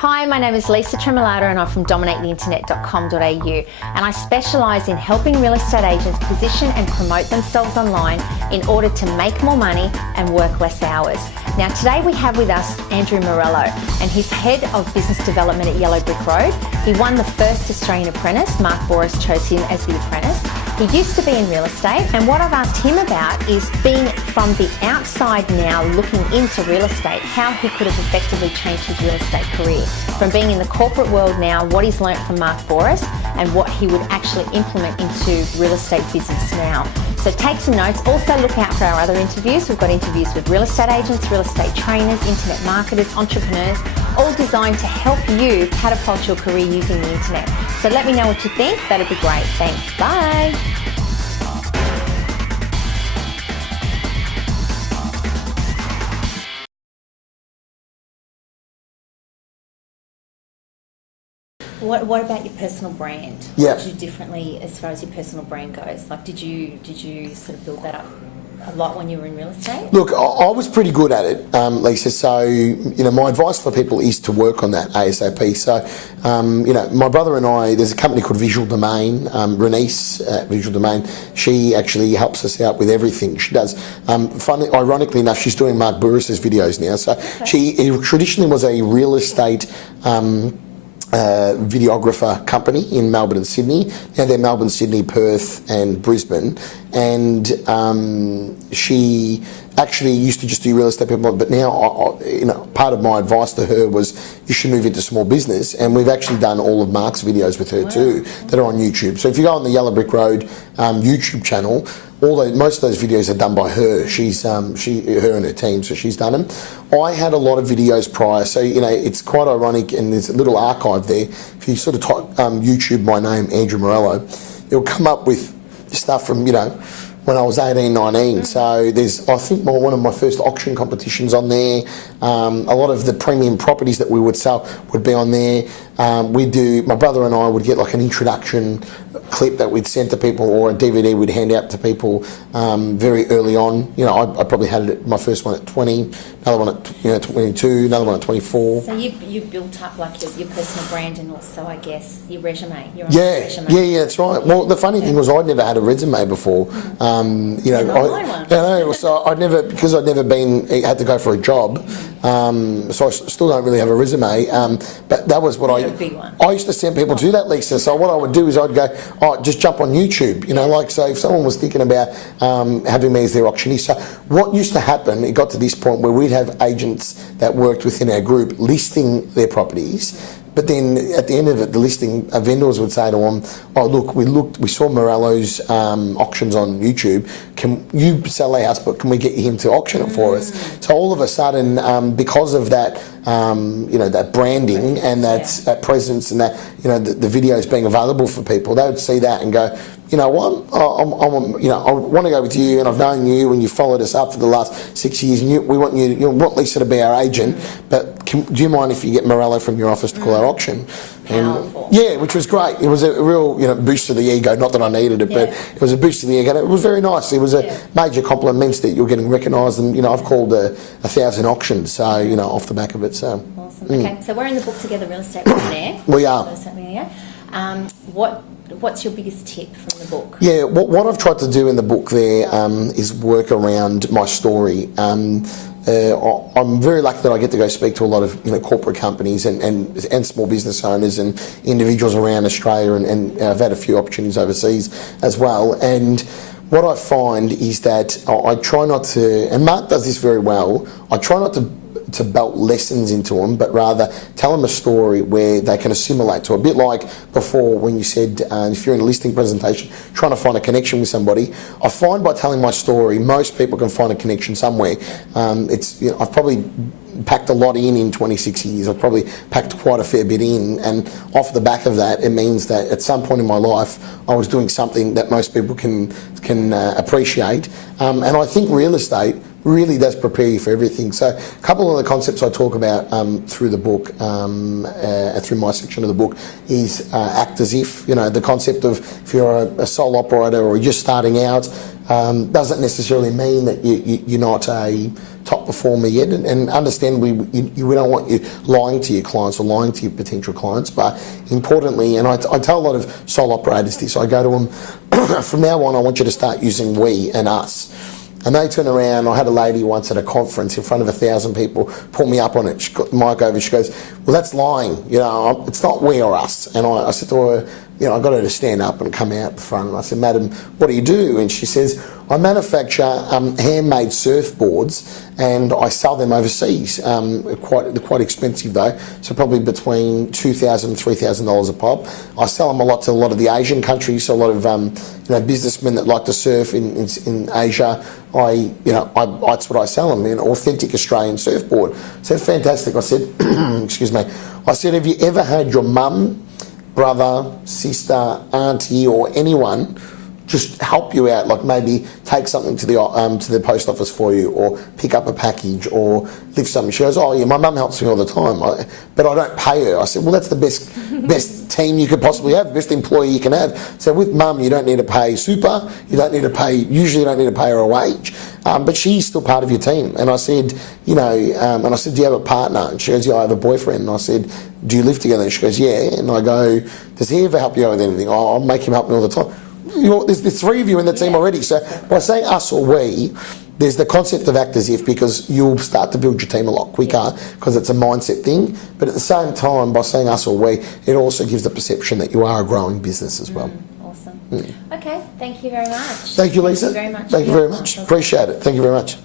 Hi, my name is Lisa Tremolata and I'm from dominatetheinternet.com.au, and I specialise in helping real estate agents position and promote themselves online in order to make more money and work less hours. Now today we have with us Andrew Morello, and he's Head of Business Development at Yellow Brick Road. He won the first Australian Apprentice. Mark Boris chose him as the apprentice. He used to be in real estate, and what I've asked him about is being from the outside now looking into real estate, how he could have effectively changed his real estate career. From being in the corporate world now, what he's learnt from Mark Boris and what he would actually implement into real estate business now. So take some notes. Also look out for our other interviews. We've got interviews with real estate agents, real estate trainers, internet marketers, entrepreneurs, all designed to help you catapult your career using the internet. So let me know what you think. That'd be great. Thanks. Bye. What about your personal brand? Yeah. What did you do differently as far as your personal brand goes? Like, did you sort of build that up a lot when you were in real estate? Look, I was pretty good at it, Lisa. So, my advice for people is to work on that ASAP. So, my brother and I, there's a company called Visual Domain, Renice at Visual Domain. She actually helps us out with everything. She does. Ironically enough, she's doing Mark Boris's videos now. So, She traditionally was a real estate videographer company in Melbourne and Sydney. Now they're Melbourne, Sydney, Perth and Brisbane, and she actually used to just do real estate people, but now part of my advice to her was you should move into small business, and we've actually done all of Mark's videos with her too that are on YouTube. So if you go on the Yellow Brick Road YouTube channel, most of those videos are done by her. Her and her team, so she's done them. I had a lot of videos prior, so it's quite ironic, and there's a little archive there. If you sort of type YouTube my name, Andrew Morello, it'll come up with stuff from when I was 18, 19. So there's, I think, one of my first auction competitions on there. A lot of the premium properties that we would sell would be on there. My brother and I would get like an introduction clip that we'd send to people, or a DVD we'd hand out to people very early on. I probably had my first one at 20, another one at 22, another one at 24. So you built up like your personal brand, and also, I guess, your resume. Yeah, that's right. Well, the funny thing was I'd never had a resume before. So I'd never had to go for a job. So I still don't really have a resume. But that was what I used to send people to that, Lisa. So what I would do is I'd go, just jump on YouTube. So if someone was thinking about having me as their auctioneer. So what used to happen, it got to this point where we'd have agents that worked within our group listing their properties. But then at the end of it, the listing vendors would say to them, we saw Morello's auctions on YouTube. Can you sell a house, but can we get him to auction it for us? So all of a sudden, because of that, that branding and that presence, and that, the videos being available for people, they would see that and go, I want to go with you, and I've known you and you followed us up for the last 6 years, and we want want Lisa to be our agent, but do you mind if you get Morello from your office to call our auction? And which was great. It was a real boost to the ego. Not that I needed it, but it was a boost to the ego. It was very nice. It was a major compliment that you're getting recognised, and I've called 1,000 auctions, so off the back of it. So awesome. Okay, so we're in the book together, Real Estate Millionaire. We are. What's your biggest tip from the book? Yeah, what I've tried to do in the book there is work around my story. I'm very lucky that I get to go speak to a lot of corporate companies and small business owners and individuals around Australia, and I've had a few opportunities overseas as well. And what I find is that I try not to, and Mark does this very well, I try not to belt lessons into them, but rather tell them a story where they can assimilate to. A bit like before when you said if you're in a listing presentation trying to find a connection with somebody, I find by telling my story most people can find a connection somewhere. I've probably packed a lot in 26 years. I've probably packed quite a fair bit in, and off the back of that, it means that at some point in my life I was doing something that most people can appreciate, and I think real estate really does prepare you for everything. So a couple of the concepts I talk about through the book, through my section of the book, is act as if, the concept of if you're a sole operator or you're just starting out, doesn't necessarily mean that you're not a top performer yet, and understandably, we don't want you lying to your clients or lying to your potential clients. But importantly, and I tell a lot of sole operators this, I go to them, from now on, I want you to start using we and us. And they turn around. I had a lady once at a conference in front of 1,000 people pull me up on it. She got the mic over. She goes, "Well, that's lying. You know, it's not we or us." And I said to her, you know, I got her to stand up and come out the front. And I said, "Madam, what do you do?" And she says, "I manufacture handmade surfboards and I sell them overseas. They're quite expensive though, so probably between $2,000 and $3,000 a pop. I sell them a lot to a lot of the Asian countries, so a lot of businessmen that like to surf in Asia. That's what I sell them, an authentic Australian surfboard." So fantastic. I said, excuse me. I said, "Have you ever had your mum, brother, sister, auntie, or anyone just help you out, like maybe take something to the post office for you, or pick up a package, or lift something?" She goes, "Oh yeah, my mum helps me all the time, but I don't pay her." I said, "Well, that's the best team you could possibly have, best employee you can have." So with mum, you don't need to pay super, usually you don't need to pay her a wage, but she's still part of your team. And I said, "Do you have a partner?" And she goes, "Yeah, I have a boyfriend." And I said, "Do you live together?" And she goes, "Yeah." And I go, "Does he ever help you out with anything?" "Oh, I'll make him help me all the time." There's three of you in the team already. So by saying us or we, there's the concept of act as if, because you'll start to build your team a lot quicker because it's a mindset thing. But at the same time, by saying us or we, it also gives the perception that you are a growing business as well. Awesome. Okay, thank you very much. Thank you, Lisa. Thank you very much. Thank you very much. Appreciate it. Thank you very much.